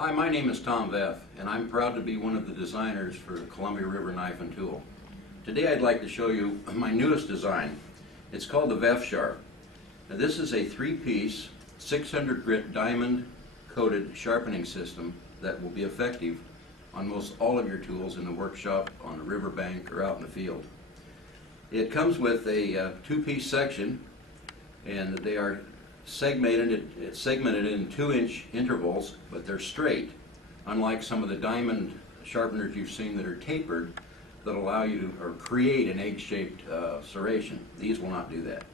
Hi, my name is Tom Veff, and I'm proud to be one of the designers for the Columbia River Knife and Tool. Today I'd like to show you my newest design. It's called the Veff Sharp. Now, this is a 3-piece 600 grit diamond coated sharpening system that will be effective on most all of your tools in the workshop, on the riverbank, or out in the field. It comes with a 2-piece section, and they are segmented in 2-inch intervals, but they're straight, unlike some of the diamond sharpeners you've seen that are tapered that allow you to or create an egg-shaped serration. These will not do that.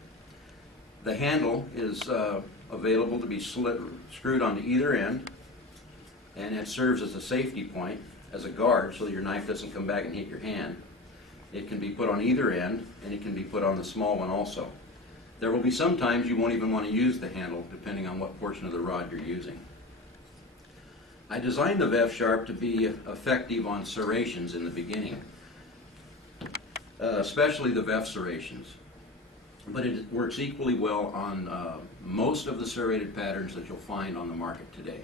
The handle is available to be screwed onto either end, and it serves as a safety point, as a guard, so that your knife doesn't come back and hit your hand. It can be put on either end, and it can be put on the small one also. There will be some times you won't even want to use the handle, depending on what portion of the rod you're using. I designed the Veff Sharp to be effective on serrations in the beginning, especially the Veff serrations. But it works equally well on most of the serrated patterns that you'll find on the market today.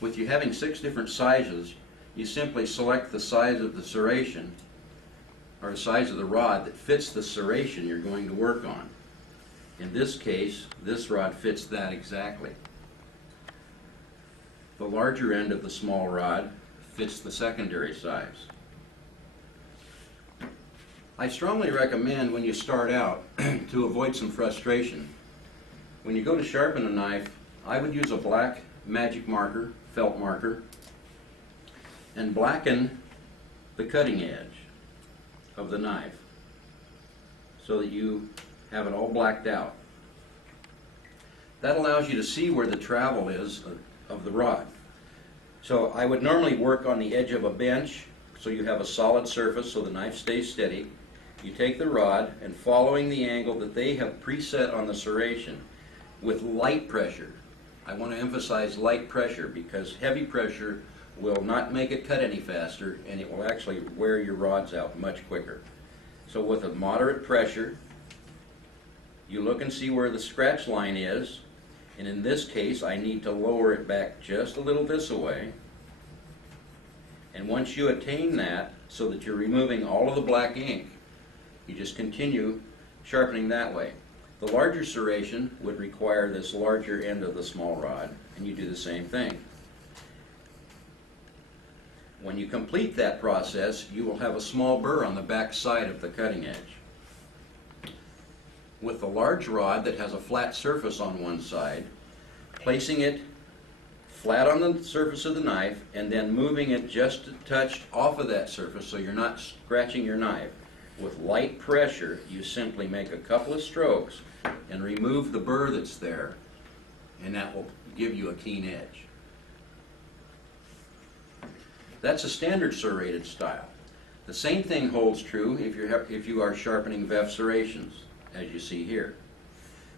With you having 6 different sizes, you simply select the size of the serration, or the size of the rod that fits the serration you're going to work on. In this case, this rod fits that exactly. The larger end of the small rod fits the secondary size. I strongly recommend, when you start out, to avoid some frustration. When you go to sharpen a knife, I would use a black magic marker, felt marker, and blacken the cutting edge of the knife so that you have it all blacked out. That allows you to see where the travel is of the rod. So I would normally work on the edge of a bench so you have a solid surface so the knife stays steady. You take the rod, and following the angle that they have preset on the serration with light pressure. I want to emphasize light pressure, because heavy pressure will not make it cut any faster, and it will actually wear your rods out much quicker. So with a moderate pressure, you look and see where the scratch line is, and in this case I need to lower it back just a little this way. And once you attain that, so that you're removing all of the black ink, you just continue sharpening that way. The larger serration would require this larger end of the small rod, and you do the same thing. When you complete that process, you will have a small burr on the back side of the cutting edge. With the large rod that has a flat surface on one side, placing it flat on the surface of the knife and then moving it just a touch off of that surface so you're not scratching your knife. With light pressure, you simply make a couple of strokes and remove the burr that's there, and that will give you a keen edge. That's a standard serrated style. The same thing holds true if you are sharpening Veff serrations, as you see here.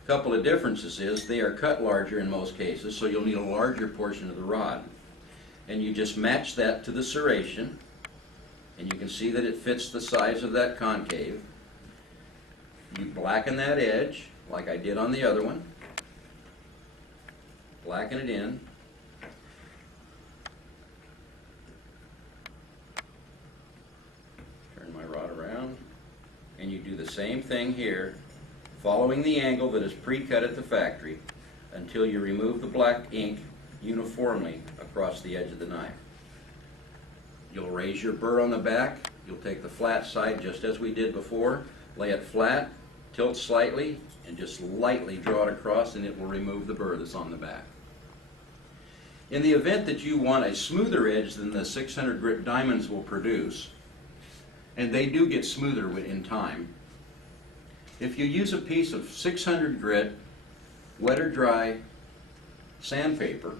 A couple of differences is they are cut larger in most cases, so you'll need a larger portion of the rod. And you just match that to the serration, and you can see that it fits the size of that concave. You blacken that edge, like I did on the other one. Blacken it in. Turn my rod around, and you do the same thing here, following the angle that is pre-cut at the factory until you remove the black ink uniformly across the edge of the knife. You'll raise your burr on the back. You'll take the flat side just as we did before, lay it flat, tilt slightly, and just lightly draw it across, and it will remove the burr that's on the back. In the event that you want a smoother edge than the 600 grit diamonds will produce, and they do get smoother in time, if you use a piece of 600 grit wet or dry sandpaper,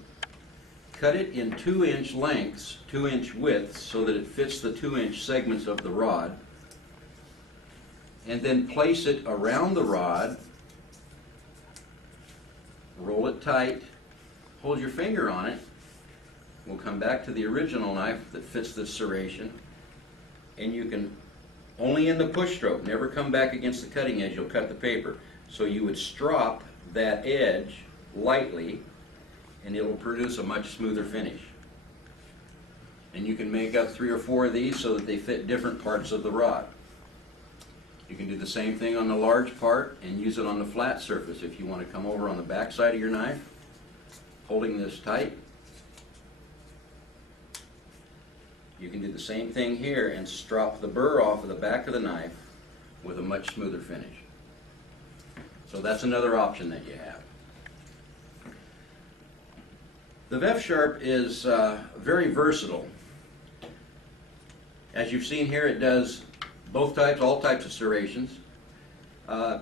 cut it in 2-inch lengths, 2-inch widths, so that it fits the 2-inch segments of the rod, and then place it around the rod, roll it tight, hold your finger on it. We'll come back to the original knife that fits this serration, and you can, only in the push stroke, never come back against the cutting edge, you'll cut the paper. So you would strop that edge lightly and it will produce a much smoother finish. And you can make up 3 or 4 of these so that they fit different parts of the rod. You can do the same thing on the large part and use it on the flat surface. If you want to come over on the back side of your knife, holding this tight, you can do the same thing here and strop the burr off of the back of the knife with a much smoother finish. So that's another option that you have. The Veff Sharp is very versatile. As you've seen here, it does both types, all types of serrations.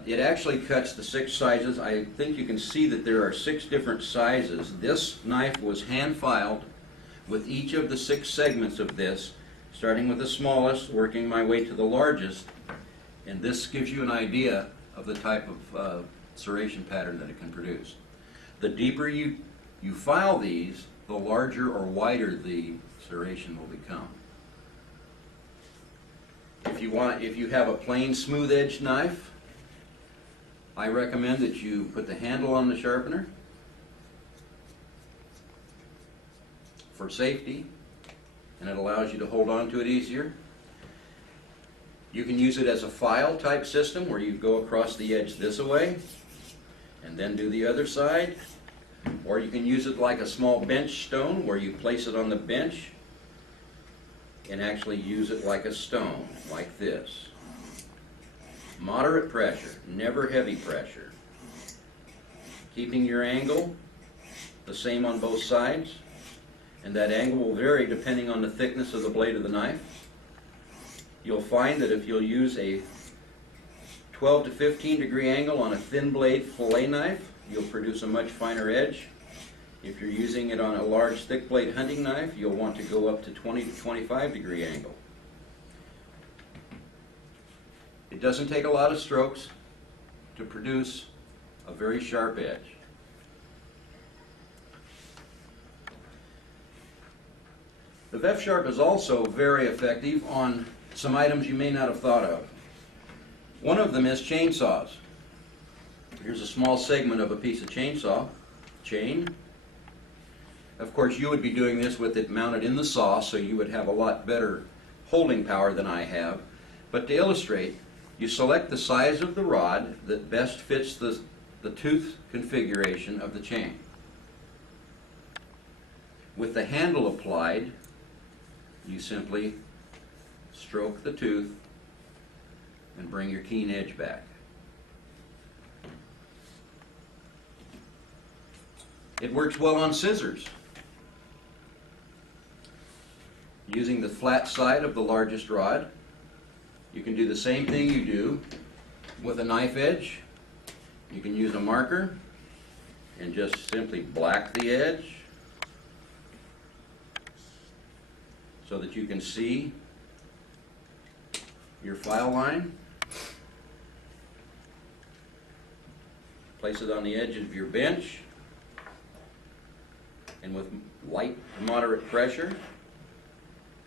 It actually cuts the 6 sizes. I think you can see that there are 6 different sizes. This knife was hand filed with each of the 6 segments of this, starting with the smallest, working my way to the largest, and this gives you an idea of the type of serration pattern that it can produce. The deeper you file these, the larger or wider the serration will become. If you have a plain smooth edged knife, I recommend that you put the handle on the sharpener for safety, and it allows you to hold on to it easier. You can use it as a file type system where you go across the edge this way and then do the other side, or you can use it like a small bench stone where you place it on the bench and actually use it like a stone, like this. Moderate pressure, never heavy pressure. Keeping your angle the same on both sides, and that angle will vary depending on the thickness of the blade of the knife. You'll find that if you'll use a 12 to 15 degree angle on a thin blade fillet knife, you'll produce a much finer edge. If you're using it on a large thick blade hunting knife, you'll want to go up to 20 to 25 degree angle. It doesn't take a lot of strokes to produce a very sharp edge. The Veff Sharp is also very effective on some items you may not have thought of. One of them is chainsaws. Here's a small segment of a piece of chainsaw chain. Of course, you would be doing this with it mounted in the saw, so you would have a lot better holding power than I have. But to illustrate, you select the size of the rod that best fits the tooth configuration of the chain. With the handle applied, you simply stroke the tooth and bring your keen edge back. It works well on scissors. Using the flat side of the largest rod, you can do the same thing you do with a knife edge. You can use a marker and just simply black the edge so that you can see your file line. Place it on the edge of your bench, and with light to moderate pressure,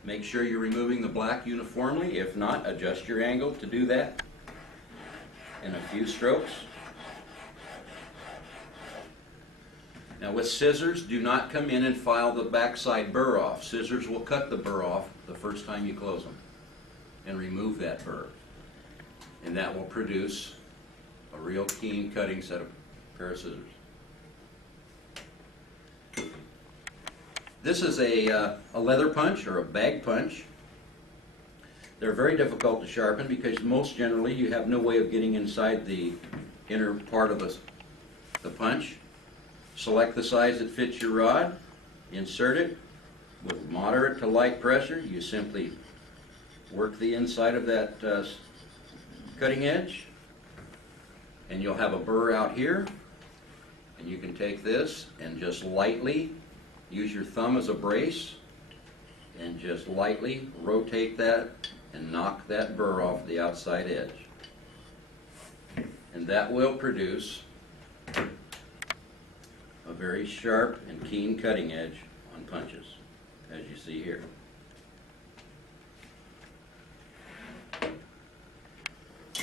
make sure you're removing the black uniformly. If not, adjust your angle to do that in a few strokes. Now with scissors, do not come in and file the backside burr off. Scissors will cut the burr off the first time you close them and remove that burr. And that will produce a real keen cutting pair of scissors. This is a leather punch or a bag punch. They're very difficult to sharpen because most generally you have no way of getting inside the inner part of the punch. Select the size that fits your rod, insert it with moderate to light pressure. You simply work the inside of that cutting edge, and you'll have a burr out here, and you can take this and just lightly use your thumb as a brace and just lightly rotate that and knock that burr off the outside edge. And that will produce a very sharp and keen cutting edge on punches, as you see here.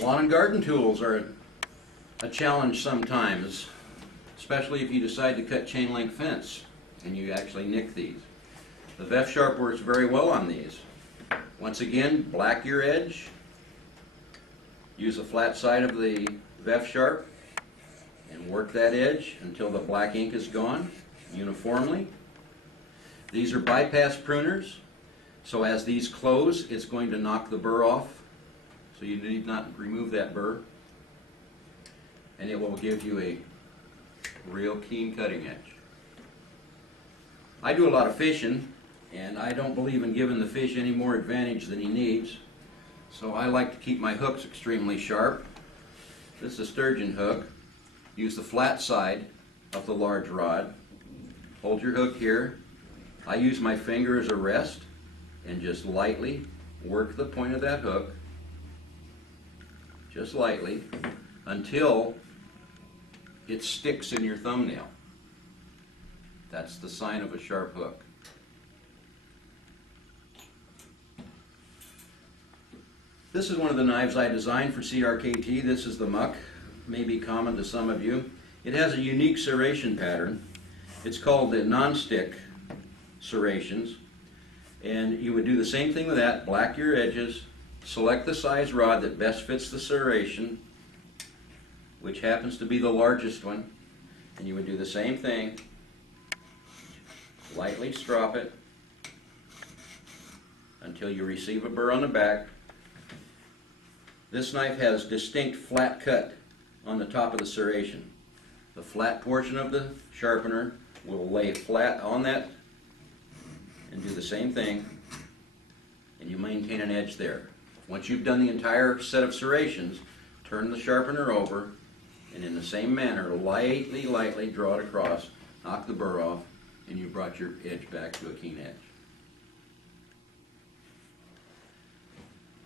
Lawn and garden tools are a challenge sometimes, especially if you decide to cut chain link fence. and you actually nick these. The Veff Sharp works very well on these. Once again, black your edge. Use the flat side of the Veff Sharp and work that edge until the black ink is gone uniformly. These are bypass pruners, so as these close, it's going to knock the burr off, so you need not remove that burr, and it will give you a real keen cutting edge. I do a lot of fishing, and I don't believe in giving the fish any more advantage than he needs, so I like to keep my hooks extremely sharp. This is a sturgeon hook. Use the flat side of the large rod. Hold your hook here. I use my finger as a rest and just lightly work the point of that hook, just lightly, until it sticks in your thumbnail. That's the sign of a sharp hook. This is one of the knives I designed for CRKT. This is the Muck, may be common to some of you. It has a unique serration pattern. It's called the non-stick serrations, and you would do the same thing with that. Black your edges, select the size rod that best fits the serration, which happens to be the largest one, and you would do the same thing. Lightly strop it until you receive a burr on the back. This knife has distinct flat cut on the top of the serration. The flat portion of the sharpener will lay flat on that and do the same thing, and you maintain an edge there. Once you've done the entire set of serrations, turn the sharpener over, and in the same manner, lightly draw it across, knock the burr off, and you brought your edge back to a keen edge.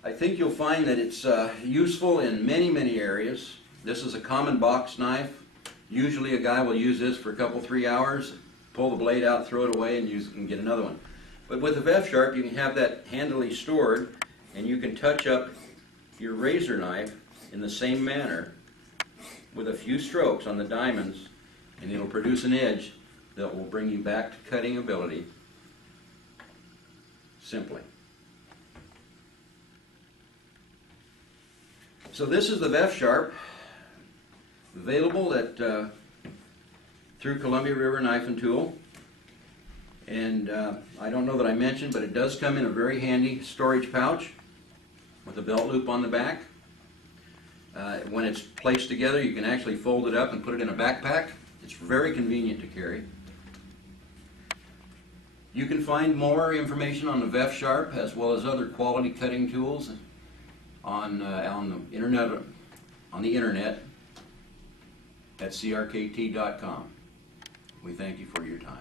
I think you'll find that it's useful in many areas. This is a common box knife. Usually a guy will use this for a couple, 3 hours, pull the blade out, throw it away, and use it and get another one. But with the Veff Sharp, you can have that handily stored, and you can touch up your razor knife in the same manner with a few strokes on the diamonds, and it'll produce an edge that will bring you back to cutting ability simply. So this is the Veff Sharp, available at through Columbia River Knife and Tool. And I don't know that I mentioned, but it does come in a very handy storage pouch with a belt loop on the back. When it's placed together, you can actually fold it up and put it in a backpack. It's very convenient to carry. You can find more information on the Veff Sharp as well as other quality cutting tools on the internet at crkt.com. We thank you for your time.